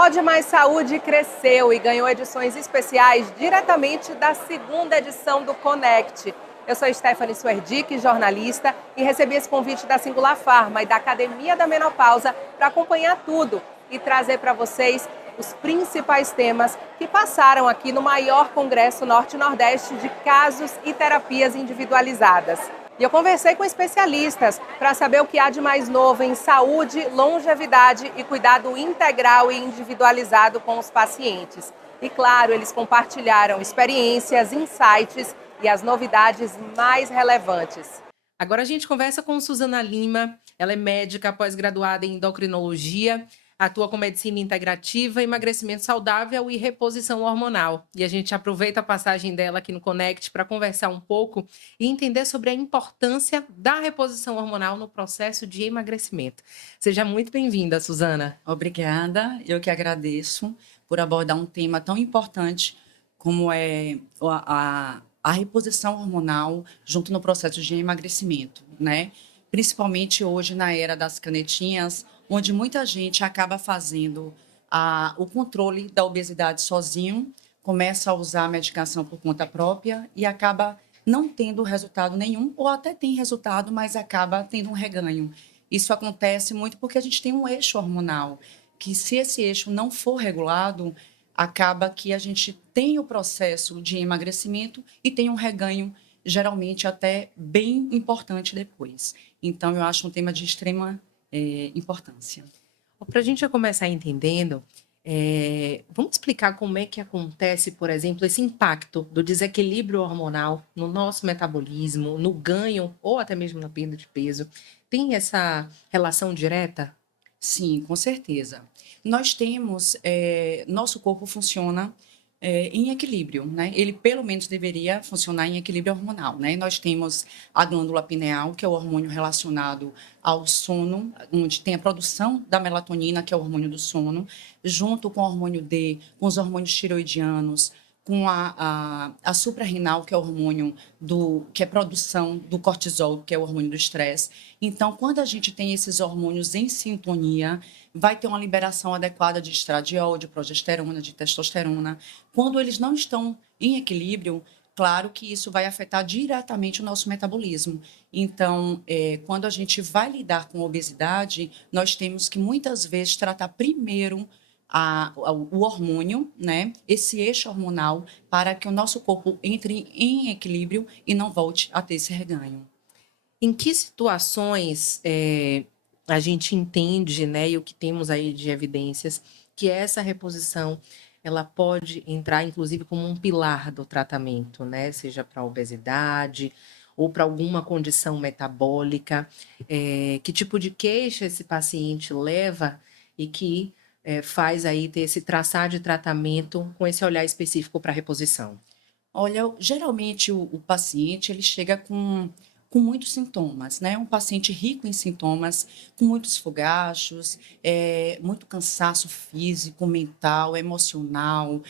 Pode Mais Saúde cresceu e ganhou edições especiais diretamente da segunda edição do Connect. Eu sou Stephanie Suerdick, jornalista, e recebi esse convite da Singular Pharma e da Academia da Menopausa para acompanhar tudo e trazer para vocês os principais temas que passaram aqui no maior congresso Norte-Nordeste de casos e terapias individualizadas. E eu conversei com especialistas para saber o que há de mais novo em saúde, longevidade e cuidado integral e individualizado com os pacientes. E claro, eles compartilharam experiências, insights e as novidades mais relevantes. Agora a gente conversa com Suzana Lima. Ela é médica pós-graduada em endocrinologia, atua com medicina integrativa, emagrecimento saudável e reposição hormonal. E a gente aproveita a passagem dela aqui no Connect para conversar um pouco e entender sobre a importância da reposição hormonal no processo de emagrecimento. Seja muito bem-vinda, Suzana. Obrigada, eu que agradeço por abordar um tema tão importante como é a reposição hormonal junto no processo de emagrecimento, né? Principalmente hoje na era das canetinhas, onde muita gente acaba fazendo o controle da obesidade sozinho, começa a usar a medicação por conta própria e acaba não tendo resultado nenhum, ou até tem resultado, mas acaba tendo um reganho. Isso acontece muito porque a gente tem um eixo hormonal, que se esse eixo não for regulado, acaba que a gente tem o processo de emagrecimento e tem um reganho, geralmente até bem importante depois. Então, eu acho um tema de extrema importância. Para a gente já começar entendendo, vamos explicar como é que acontece, por exemplo, esse impacto do desequilíbrio hormonal no nosso metabolismo, no ganho ou até mesmo na perda de peso. Tem essa relação direta? Sim, com certeza. Nós temos, nosso corpo funciona em equilíbrio, né? Ele pelo menos deveria funcionar em equilíbrio hormonal, né? Nós temos a glândula pineal, que é o hormônio relacionado ao sono, onde tem a produção da melatonina, que é o hormônio do sono, junto com o hormônio D, com os hormônios tiroidianos, com a suprarrenal, que é o hormônio que é produção do cortisol, que é o hormônio do estresse. Então, quando a gente tem esses hormônios em sintonia, vai ter uma liberação adequada de estradiol, de progesterona, de testosterona. Quando eles não estão em equilíbrio, claro que isso vai afetar diretamente o nosso metabolismo. Então, quando a gente vai lidar com obesidade, nós temos que muitas vezes tratar primeiro o hormônio, né? Esse eixo hormonal, para que o nosso corpo entre em equilíbrio e não volte a ter esse reganho. Em que situações a gente entende, né, e o que temos aí de evidências, que essa reposição ela pode entrar, inclusive, como um pilar do tratamento, né? Seja para obesidade ou para alguma condição metabólica. Que tipo de queixa esse paciente leva e que faz aí ter esse traçar de tratamento com esse olhar específico para a reposição? Olha, geralmente o paciente ele chega com muitos sintomas, né? Um paciente rico em sintomas, com muitos fogachos, muito cansaço físico, mental, emocional,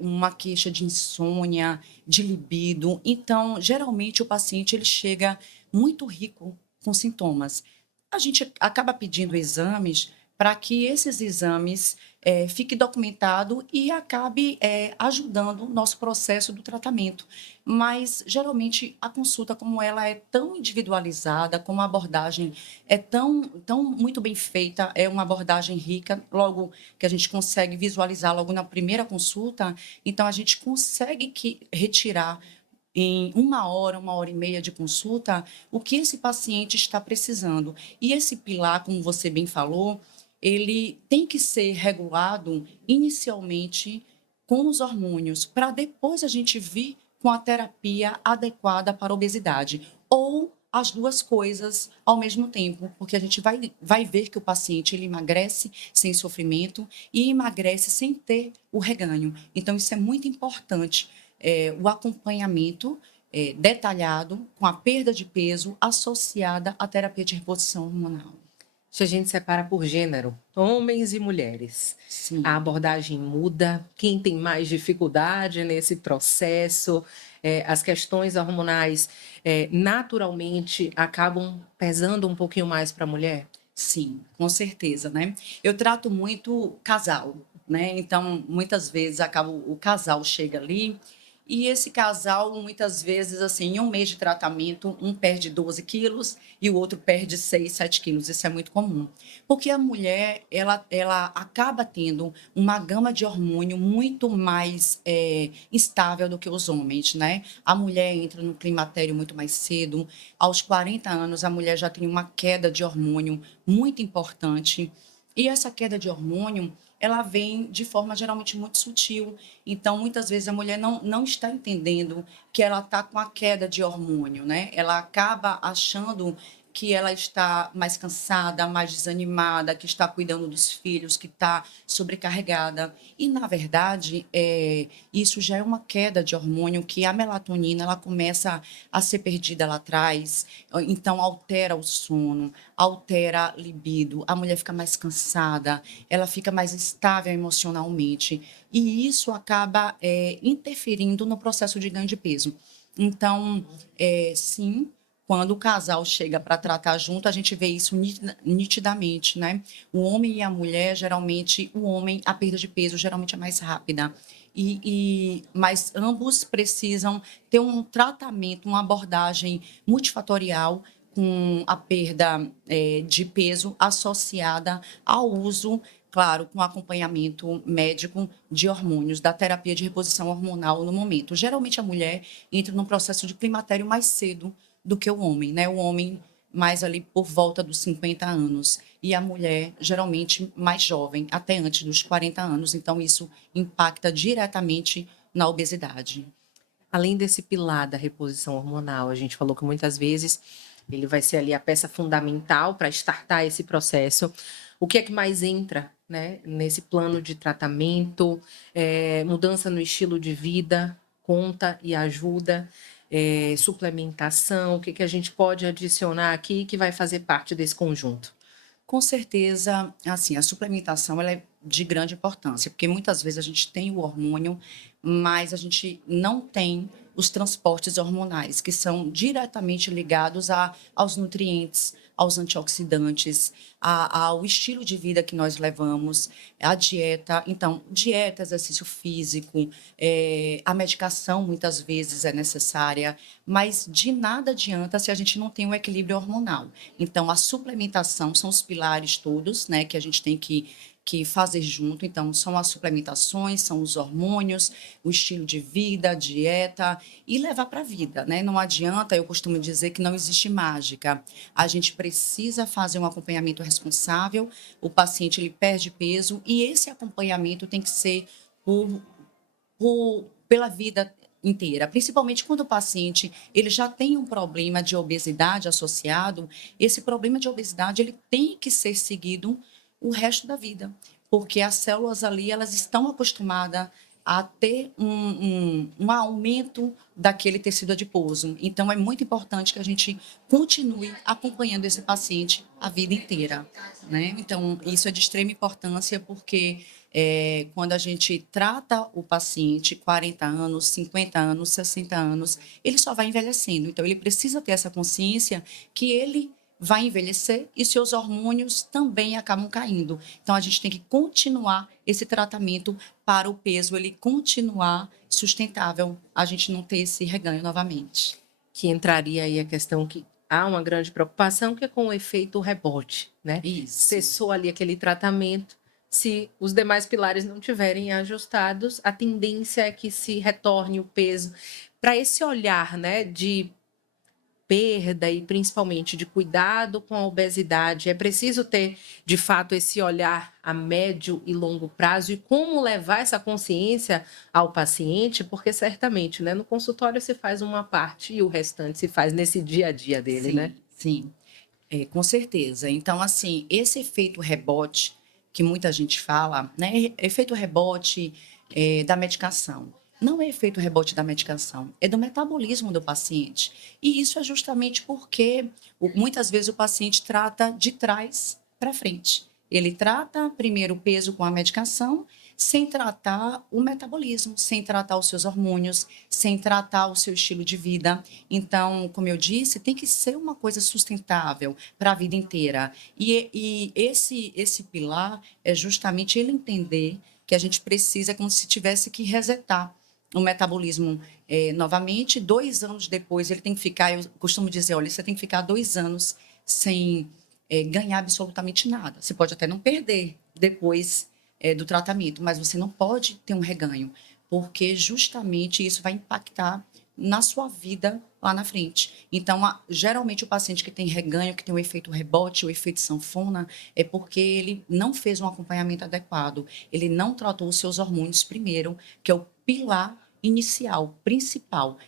uma queixa de insônia, de libido. Então, geralmente o paciente ele chega muito rico com sintomas. A gente acaba pedindo exames para que esses exames fique documentado e acabe ajudando o nosso processo do tratamento. Mas, geralmente, a consulta, como ela é tão individualizada, como a abordagem é tão muito bem feita, é uma abordagem rica, logo que a gente consegue visualizar logo na primeira consulta, então a gente consegue retirar em uma hora e meia de consulta, o que esse paciente está precisando. E esse pilar, como você bem falou, ele tem que ser regulado inicialmente com os hormônios, para depois a gente vir com a terapia adequada para a obesidade. Ou as duas coisas ao mesmo tempo, porque a gente vai ver que o paciente ele emagrece sem sofrimento e emagrece sem ter o reganho. Então, isso é muito importante, o acompanhamento detalhado com a perda de peso associada à terapia de reposição hormonal. Se a gente separa por gênero, homens e mulheres, Sim. a abordagem muda, quem tem mais dificuldade nesse processo, as questões hormonais naturalmente acabam pesando um pouquinho mais para a mulher? Sim, com certeza, né? Eu trato muito casal, né? Então, muitas vezes o casal chega ali e esse casal, muitas vezes, assim, em um mês de tratamento, um perde 12 quilos e o outro perde 6, 7 quilos. Isso é muito comum. Porque a mulher, ela acaba tendo uma gama de hormônio muito mais instável do que os homens, né? A mulher entra no climatério muito mais cedo. Aos 40 anos, a mulher já tem uma queda de hormônio muito importante. E essa queda de hormônio, ela vem de forma geralmente muito sutil. Então, muitas vezes a mulher não está entendendo que ela está com a queda de hormônio, né? Ela acaba achando que ela está mais cansada, mais desanimada, que está cuidando dos filhos, que está sobrecarregada. E, na verdade, isso já é uma queda de hormônio que a melatonina ela começa a ser perdida lá atrás, então altera o sono, altera a libido, a mulher fica mais cansada, ela fica mais instável emocionalmente. E isso acaba interferindo no processo de ganho de peso. Então, sim, quando o casal chega para tratar junto, a gente vê isso nitidamente, né? O homem e a mulher, geralmente, o homem, a perda de peso geralmente é mais rápida. Mas ambos precisam ter um tratamento, uma abordagem multifatorial com a perda de peso associada ao uso, claro, com acompanhamento médico de hormônios, da terapia de reposição hormonal no momento. Geralmente a mulher entra num processo de climatério mais cedo do que o homem, né? O homem mais ali por volta dos 50 anos e a mulher geralmente mais jovem, até antes dos 40 anos. Então isso impacta diretamente na obesidade. Além desse pilar da reposição hormonal, a gente falou que muitas vezes ele vai ser ali a peça fundamental para startar esse processo. O que é que mais entra, né, nesse plano de tratamento? Mudança no estilo de vida conta e ajuda? Suplementação, o que a gente pode adicionar aqui que vai fazer parte desse conjunto? Com certeza, assim, a suplementação ela é de grande importância, porque muitas vezes a gente tem o hormônio, mas a gente não tem os transportes hormonais, que são diretamente ligados aos nutrientes, aos antioxidantes, ao estilo de vida que nós levamos, à dieta. Então, dieta, exercício físico, a medicação muitas vezes é necessária, mas de nada adianta se a gente não tem um equilíbrio hormonal. Então, a suplementação são os pilares todos, né, que a gente tem que fazer junto. Então, são as suplementações, são os hormônios, o estilo de vida, a dieta e levar para a vida, né? Não adianta, eu costumo dizer que não existe mágica. A gente precisa fazer um acompanhamento responsável, o paciente ele perde peso e esse acompanhamento tem que ser pela vida inteira, principalmente quando o paciente ele já tem um problema de obesidade associado, esse problema de obesidade ele tem que ser seguido o resto da vida, porque as células ali elas estão acostumadas a ter um aumento daquele tecido adiposo. Então, é muito importante que a gente continue acompanhando esse paciente a vida inteira, né? Então, isso é de extrema importância porque quando a gente trata o paciente 40 anos, 50 anos, 60 anos, ele só vai envelhecendo. Então, ele precisa ter essa consciência que ele vai envelhecer e seus hormônios também acabam caindo. Então, a gente tem que continuar esse tratamento para o peso ele continuar sustentável, a gente não ter esse reganho novamente. Que entraria aí a questão que há uma grande preocupação, que é com o efeito rebote, né? Isso. Cessou ali aquele tratamento, se os demais pilares não tiverem ajustados, a tendência é que se retorne o peso. Para esse olhar, né, de perda e principalmente de cuidado com a obesidade, é preciso ter, de fato, esse olhar a médio e longo prazo e como levar essa consciência ao paciente, porque certamente, né, no consultório se faz uma parte e o restante se faz nesse dia a dia dele, Sim, né? sim, com certeza. Então, assim, esse efeito rebote que muita gente fala, né, efeito rebote da medicação. Não é efeito rebote da medicação, é do metabolismo do paciente. E isso é justamente porque muitas vezes o paciente trata de trás para frente. Ele trata primeiro o peso com a medicação, sem tratar o metabolismo, sem tratar os seus hormônios, sem tratar o seu estilo de vida. Então, como eu disse, tem que ser uma coisa sustentável para a vida inteira. E esse pilar é justamente ele entender que a gente precisa, como se tivesse que resetar o metabolismo novamente. 2 anos depois, ele tem que ficar, eu costumo dizer, olha, você tem que ficar 2 anos sem ganhar absolutamente nada. Você pode até não perder depois do tratamento, mas você não pode ter um reganho, porque justamente isso vai impactar na sua vida lá na frente. Então, geralmente o paciente que tem reganho, que tem o efeito rebote, o efeito sanfona, é porque ele não fez um acompanhamento adequado, ele não tratou os seus hormônios primeiro, que é o pilar inicial, principal,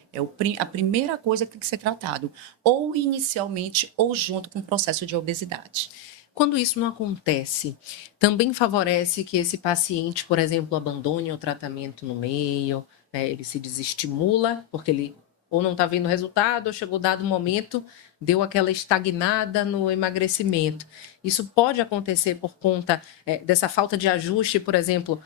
a primeira coisa que tem que ser tratado, ou inicialmente ou junto com o processo de obesidade. Quando isso não acontece, também favorece que esse paciente, por exemplo, abandone o tratamento no meio, né? Ele se desestimula, porque ele ou não está vendo resultado, ou chegou dado momento, deu aquela estagnada no emagrecimento. Isso pode acontecer por conta dessa falta de ajuste, por exemplo,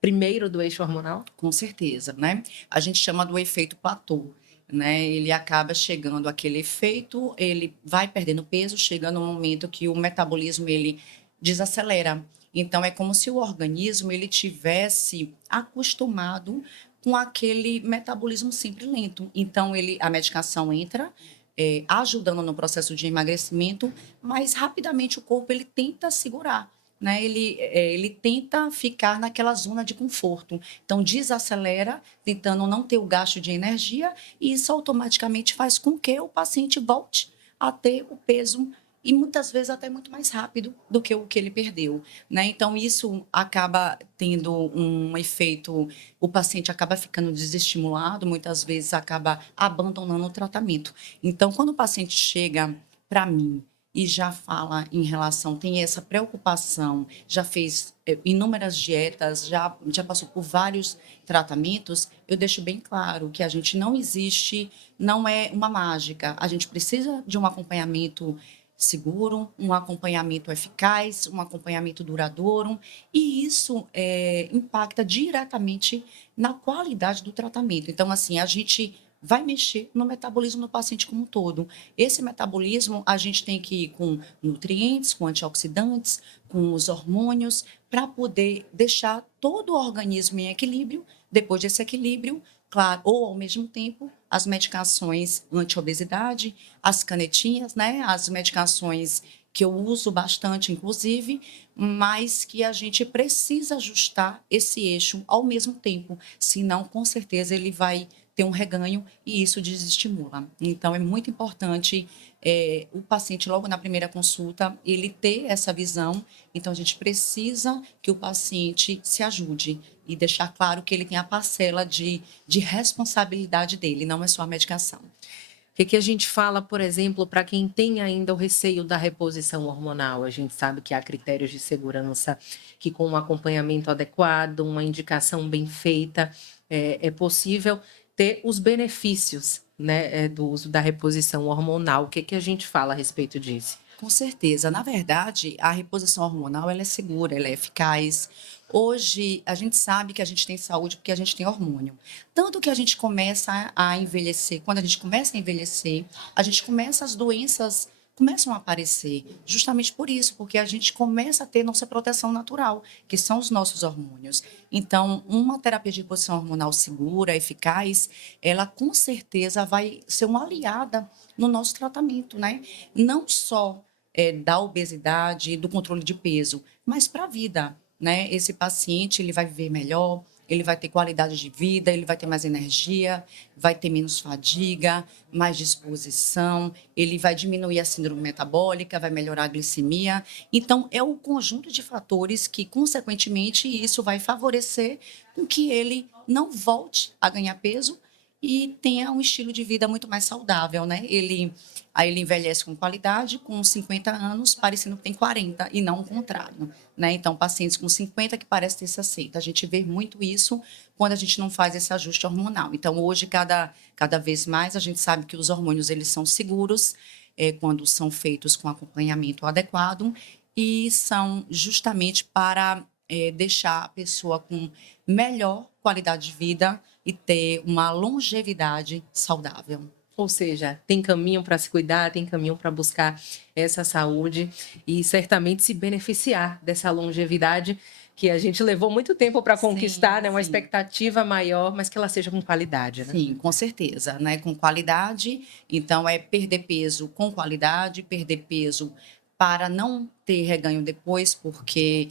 primeiro do eixo hormonal? Com certeza, né? A gente chama do efeito platô, né? Ele acaba chegando àquele efeito, ele vai perdendo peso, chega no momento que o metabolismo ele desacelera. Então é como se o organismo ele tivesse acostumado com aquele metabolismo sempre lento. Então a medicação entra ajudando no processo de emagrecimento, mas rapidamente o corpo ele tenta segurar, né? Ele tenta ficar naquela zona de conforto. Então, desacelera, tentando não ter o gasto de energia, e isso automaticamente faz com que o paciente volte a ter o peso, e muitas vezes até muito mais rápido do que o que ele perdeu, né? Então, isso acaba tendo um efeito, o paciente acaba ficando desestimulado, muitas vezes acaba abandonando o tratamento. Então, quando o paciente chega para mim e já fala em relação, tem essa preocupação, já fez inúmeras dietas, já passou por vários tratamentos, eu deixo bem claro que a gente não existe, não é uma mágica. A gente precisa de um acompanhamento seguro, um acompanhamento eficaz, um acompanhamento duradouro, e isso impacta diretamente na qualidade do tratamento. Então, assim, a gente vai mexer no metabolismo do paciente como um todo. Esse metabolismo, a gente tem que ir com nutrientes, com antioxidantes, com os hormônios, para poder deixar todo o organismo em equilíbrio. Depois desse equilíbrio, claro, ou ao mesmo tempo, as medicações anti-obesidade, as canetinhas, né? As medicações que eu uso bastante, inclusive, mas que a gente precisa ajustar esse eixo ao mesmo tempo, senão, com certeza, ele vai ter um reganho e isso desestimula. Então, é muito importante o paciente, logo na primeira consulta, ele ter essa visão. Então, a gente precisa que o paciente se ajude e deixar claro que ele tem a parcela de responsabilidade dele, não é só a medicação. O que a gente fala, por exemplo, para quem tem ainda o receio da reposição hormonal? A gente sabe que há critérios de segurança que, com um acompanhamento adequado, uma indicação bem feita, é possível ter os benefícios, né, do uso da reposição hormonal. O que a gente fala a respeito disso? Com certeza. Na verdade, a reposição hormonal ela é segura, ela é eficaz. Hoje, a gente sabe que a gente tem saúde porque a gente tem hormônio. Tanto que a gente começa a envelhecer. Quando a gente começa a envelhecer, a gente começa as doenças começam a aparecer justamente por isso, porque a gente começa a ter nossa proteção natural, que são os nossos hormônios. Então, uma terapia de reposição hormonal segura, eficaz, ela com certeza vai ser uma aliada no nosso tratamento, né? Não só da obesidade, do controle de peso, mas para a vida, né? Esse paciente ele vai viver melhor, ele vai ter qualidade de vida, ele vai ter mais energia, vai ter menos fadiga, mais disposição, ele vai diminuir a síndrome metabólica, vai melhorar a glicemia. Então, é um conjunto de fatores que, consequentemente, isso vai favorecer com que ele não volte a ganhar peso e tenha um estilo de vida muito mais saudável, né? Aí ele envelhece com qualidade, com 50 anos, parecendo que tem 40, e não o contrário, né? Então, pacientes com 50 que parecem ter 60. A gente vê muito isso quando a gente não faz esse ajuste hormonal. Então, hoje, cada vez mais, a gente sabe que os hormônios, eles são seguros, quando são feitos com acompanhamento adequado, e são justamente para deixar a pessoa com melhor qualidade de vida e ter uma longevidade saudável. Ou seja, tem caminho para se cuidar, tem caminho para buscar essa saúde e certamente se beneficiar dessa longevidade que a gente levou muito tempo para Sim, conquistar, né? Uma sim. expectativa maior, mas que ela seja com qualidade, né? Sim, com certeza, né? Com qualidade. Então, é perder peso com qualidade, perder peso para não ter reganho depois, porque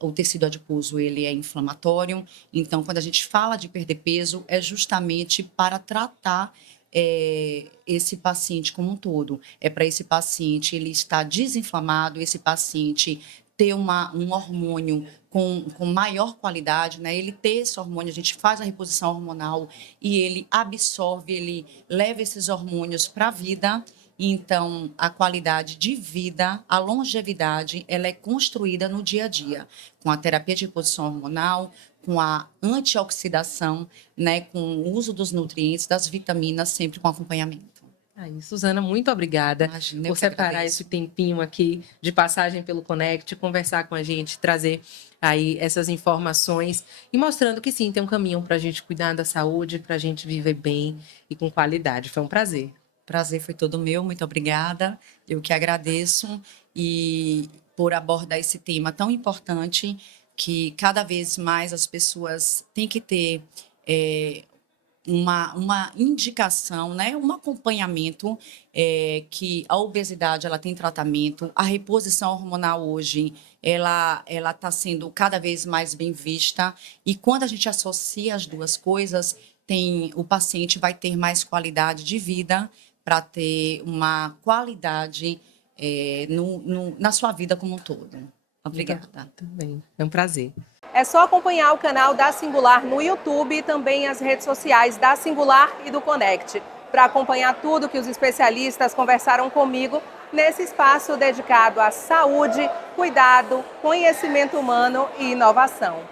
o tecido adiposo ele é inflamatório. Então, quando a gente fala de perder peso, é justamente para tratar esse paciente como um todo. É para esse paciente ele estar desinflamado, esse paciente ter um hormônio com maior qualidade, né? Ele ter esse hormônio, a gente faz a reposição hormonal e ele absorve, ele leva esses hormônios para a vida. Então, a qualidade de vida, a longevidade, ela é construída no dia a dia, com a terapia de reposição hormonal, com a antioxidação, né, com o uso dos nutrientes, das vitaminas, sempre com acompanhamento. Aí, Suzana, muito obrigada Imagina, eu por que separar agradeço. esse tempinho aqui de passagem pelo Connect, conversar com a gente, trazer aí essas informações e mostrando que sim, tem um caminho para a gente cuidar da saúde, para a gente viver bem e com qualidade. Foi um prazer. Prazer foi todo meu, muito obrigada. Eu que agradeço e por abordar esse tema tão importante que cada vez mais as pessoas têm que ter uma indicação, né, um acompanhamento que a obesidade ela tem tratamento, a reposição hormonal hoje ela está sendo cada vez mais bem vista e quando a gente associa as duas coisas, o paciente vai ter mais qualidade de vida para ter uma qualidade na sua vida como um todo. Obrigada. Muito bem, é um prazer. É só acompanhar o canal da Singular no YouTube e também as redes sociais da Singular e do Connect, para acompanhar tudo que os especialistas conversaram comigo nesse espaço dedicado à saúde, cuidado, conhecimento humano e inovação.